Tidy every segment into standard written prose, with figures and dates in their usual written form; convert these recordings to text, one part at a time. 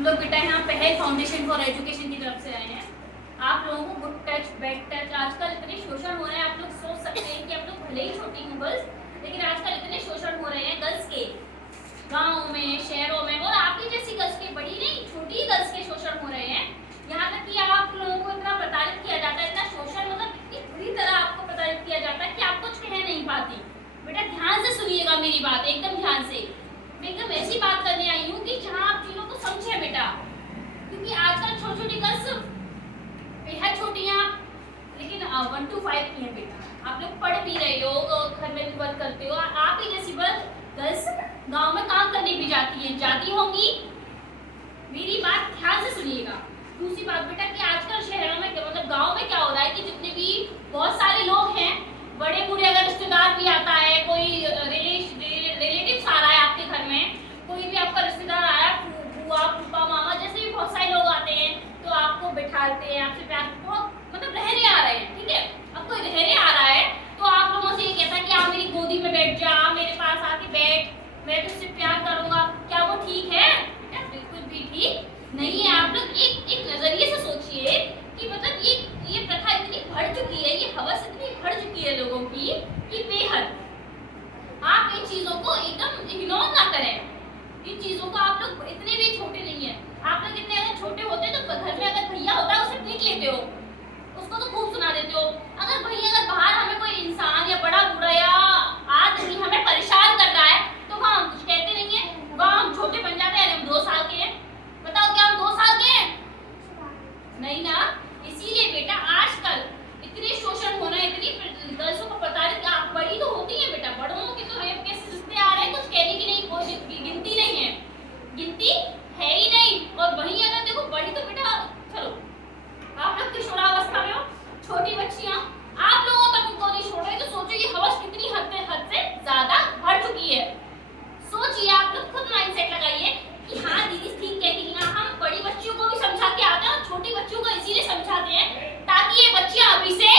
हम लोग बेटा यहाँ पहल फाउंडेशन फॉर एजुकेशन की तरफ से आए हैं। आप लोगों को गुड टच, बैड टच, आजकल इतने शोषण हो रहे हैं। आप लोग सोच सकते हैं कि आप लोग भले ही छोटी हूँ गर्ल्स, लेकिन आजकल इतने शोषण हो रहे हैं गर्ल्स के, गाँव में, शहरों में, और आपकी जैसी गर्ल्स के, बड़ी नहीं छोटी गर्ल्स के शोषण हो रहे हैं। यहाँ तक कि आप लोगों को इतना प्रताड़ित किया जाता है, इतना शोषण, मतलब इतनी बुरी तरह आपको प्रताड़ित किया जाता है कि आप कुछ कह नहीं पाती। बेटा ध्यान से सुनिएगा मेरी बात, एकदम ध्यान से। मैं एकदम ऐसी बात करने आई हूँ कि जहाँ आप चीजों को समझे बेटा, क्योंकि आजकल छोटी छोटी गर्ल्स बेहद छोटी हैं, लेकिन 1 to 5 की हैं बेटा। आप लोग पढ़ भी रहे हो, घर में भी वर्क करते हो, आप ही जैसी गर्ल्स गांव में काम करने भी जाती होंगी। मेरी बात ध्यान से सुनिएगा। दूसरी बात बेटा कि आजकल शहरों में, मतलब गांव में क्या हो रहा है कि जितने भी बहुत सारे लोग हैं, बड़े बूढ़े, अगर रिश्तेदार भी आता है, कोई रिलेटिव्स आ रहा है आपके घर में, कोई भी आपका रिश्तेदार आया, बुआ, फूफा, मामा, जैसे भी बहुत सारे लोग आते हैं, तो आपको बिठाते हैं, आपसे प्यार, बहुत मतलब रहने आ रहे हैं, ठीक है। अब कोई रहने आ रहा है तो आप लोगों से ये कहता है कि आप मेरी गोदी में बैठ जा, मेरे पास आके बैठ, मैं तुझसे प्यार करूंगा। क्या वो ठीक है? बेटा बिल्कुल भी ठीक नहीं है। आप लोग एक नजरिए से सोचिए कि मतलब ये प्रथा इतनी बढ़ चुकी है, ये हवस इतनी बढ़ चुकी है लोगों की कि बेहद। आप इन चीजों को एकदम इग्नोर ना करें। इन चीजों को आप लोग इतने भी छोटे नहीं है। आप लोग इतने अगर छोटे होते तो घर में अगर भैया होता है उसे पीट लेते हो, उसको तो खूब सुना देते हो। अगर भैया, अगर बाहर हमें कोई इंसान या बड़ा बूढ़ा या आदमी हमें परेशान कर रहा है तो वहाँ हम कुछ कहते नहीं है, वहाँ हम छोटे बन जाते हैं। हम 2 साल के हैं, बताओ क्या हम 2 साल के हैं? नहीं ना। इसीलिए बेटा आजकल इतने शोषण हो रहे हैं, इतनी गर्ल्सों को प्रताड़ित, आप बड़ी तो होती है बेटा, बड़ों के तो रेप केसेस इतने आ रहे हैं, कुछ कहने की नहीं, कोई गिनती नहीं है, गिनती है ही नहीं। और वहीं अगर देखो बड़ी तो बेटा, चलो आप लोग किशोरावस्था में हो, छोटी बच्चियां, आप लोगों तक उनको नहीं छोड़ रहे, तो सोचो ये हवस कितनी हद से ज्यादा बढ़ चुकी है। सोचिए, आप लोग खुद माइंडसेट लगाइए कि हाँ दीदी ठीक कहती है। हम बड़ी बच्चियों को भी समझा के आते हैं और छोटी बच्चियों को इसीलिए समझाते हैं ताकि ये बच्चियां अभी से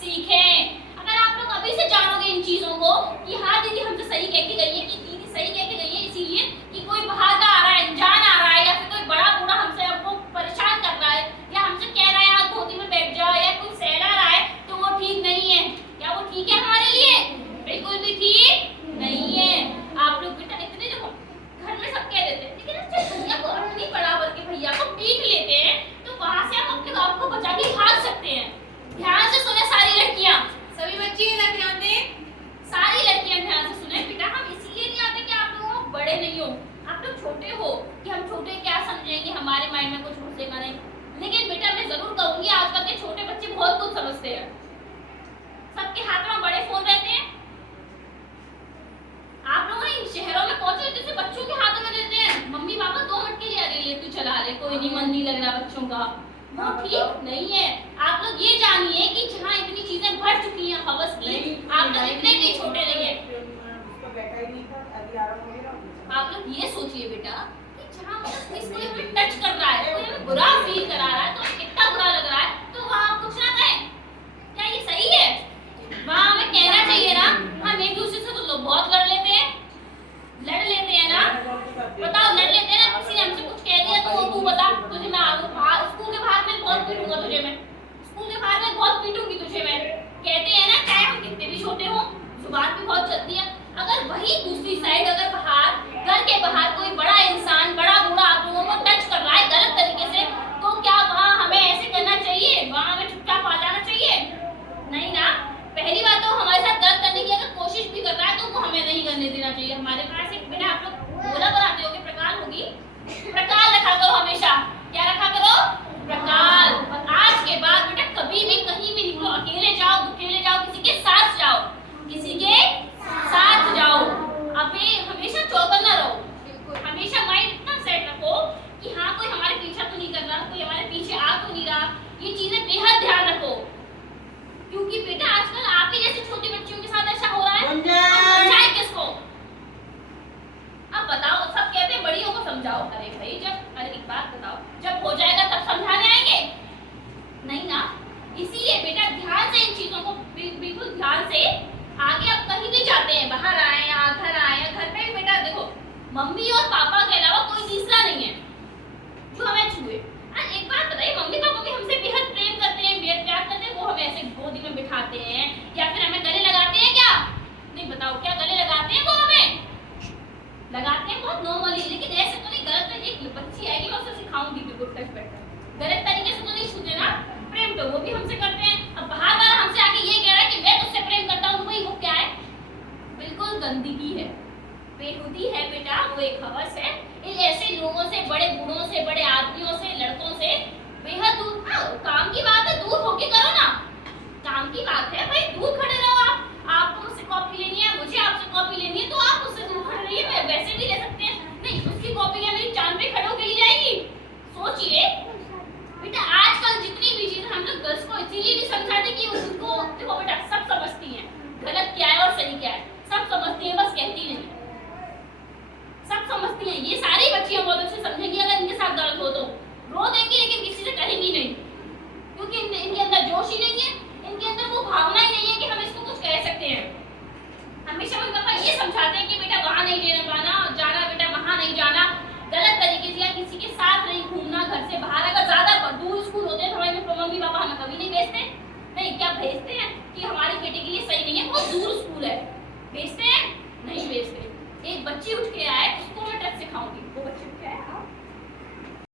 सीखें। अगर आप लोग अभी से जानोगे इन चीजों को कि हाँ दीदी हमसे सही कह के गई है, कि दीदी सही कह के गई है, इसीलिए कि कोई बाहर का आ रहा है, अनजान आ रहा है, या फिर कोई बड़ा बूढ़ा हमको परेशान कर रहा है, या हमसे कह रहा है आप गोदी में बैठ जाओ, या कोई सहला रहा है, तो वो ठीक नहीं है। क्या वो ठीक है हमारे लिए? बिल्कुल भी ठीक नहीं है। आप लोग बेटा इतने, देखो घर में सब कह देते हैं, लेकिन अच्छे भैया को, अपनी बराबर के भैया को पीट लेते हैं, तो वहां से आप अपने आप को बचा के भाग सकते हैं। ध्यान से सुने सारी लड़कियां, सभी बच्चे ना ध्यान दें, सारी लड़कियां ध्यान से सुने बेटा। हम इसीलिए नहीं आते कि आप लोग बड़े नहीं हो, आप लोग छोटे हो, कि हम छोटे क्या समझेंगे, हमारे माइंड में कुछ घुसेगा नहीं। लेकिन बेटा मैं जरूर कहूंगी, आजकल के छोटे बच्चे बहुत कुछ समझते हैं। सबके हाथ में बड़े फोन रहते हैं। आप लोग इन शहरों में पहुंचो, जैसे बच्चों के हाथों में देते हैं, मम्मी पापा 2 मिनट के लिए, अरे ले तू चला ले, कोई नहीं, मन नहीं लग रहा बच्चों का, वो ठीक नहीं है। आप लोग ये जानिए कि जहाँ इतनी चीजें बढ़ चुकी हैं हवस की, आप लोग इतने भी छोटे नहीं है। आप लोग ये सोचिए बेटा कि जहाँ मतलब कोई हमें टच कर रहा है, कोई हमें बुरा फील करा रहा है, तो हमें कितना बुरा लग रहा है, तो वहाँ आप कुछ ना कहें। क्या ये सही है? वहाँ हमें कहना चाहिए ना। हम एक दूसरे से तो बहुत लड़ लेते हैं ना, बताओ लड़ लेते हैं ना। किसी ने हमसे कुछ कह दिया तो तू बता, तुझे मैं स्कूल के बाहर में बहुत पीटूंगा तुझे, मैं स्कूल के बाहर में बहुत पीटूंगी तुझे मैं, कहते हैं ना, चाहे हम कितने भी छोटे हों, जुबान भी बहुत चलती है। अगर वही दूसरी साइड, अगर बाहर, घर के बाहर कोई बड़ा इंसान, बड़ा बूढ़ा आप लोगों को टच कर रहा है गलत तरीके से, तो क्या वहाँ हमें ऐसे करना चाहिए? वहाँ हमें चुपचाप आ जाना चाहिए? नहीं ना। पहली बात तो हमारे साथ गलत करने की अगर कोशिश भी कर रहा है तो वो हमें नहीं करने देना चाहिए। हमारे पास एक, बिना आप लोग बोला बनाते हो कि प्रकाल होगी, प्रकाल रखा करो हमेशा। क्या रखा करो? प्रकाल। और आज के बाद बेटा कभी भी कहीं भी निकलो, अकेले जाओ, अकेले जाओ, किसी के साथ जाओ, किसी के साथ जाओ, अभी हमेशा चौकन्ना रहो। बिल्कुल गुड टच बैड टच, गलत तरीके से तो नहीं छूते ना, प्रेम तो वो भी हमसे करते हैं। अब बाहर वाला हमसे आके ये कह रहा है कि मैं तुझसे प्रेम करता हूँ, तो भाई वो क्या है, बिल्कुल गंदगी है, बेहुदी है बेटा, वो एक हवस है। इन ऐसे लोगों से, बड़े बूढ़ों से, बड़े आदमियों से, लड़कों से बेहद दूर। हाँ, काम की बात है, दूर होके करो ना, काम की बात है भाई, दूर खड़े रहो। आपको मुझसे कॉपी लेनी है, मुझे आपसे कॉपी लेनी है, तो आप मुझसे दूर खड़े रहिए, वैसे भी ले सकते हैं। नहीं, उसकी कॉपी या मेरी चांद पे खड़े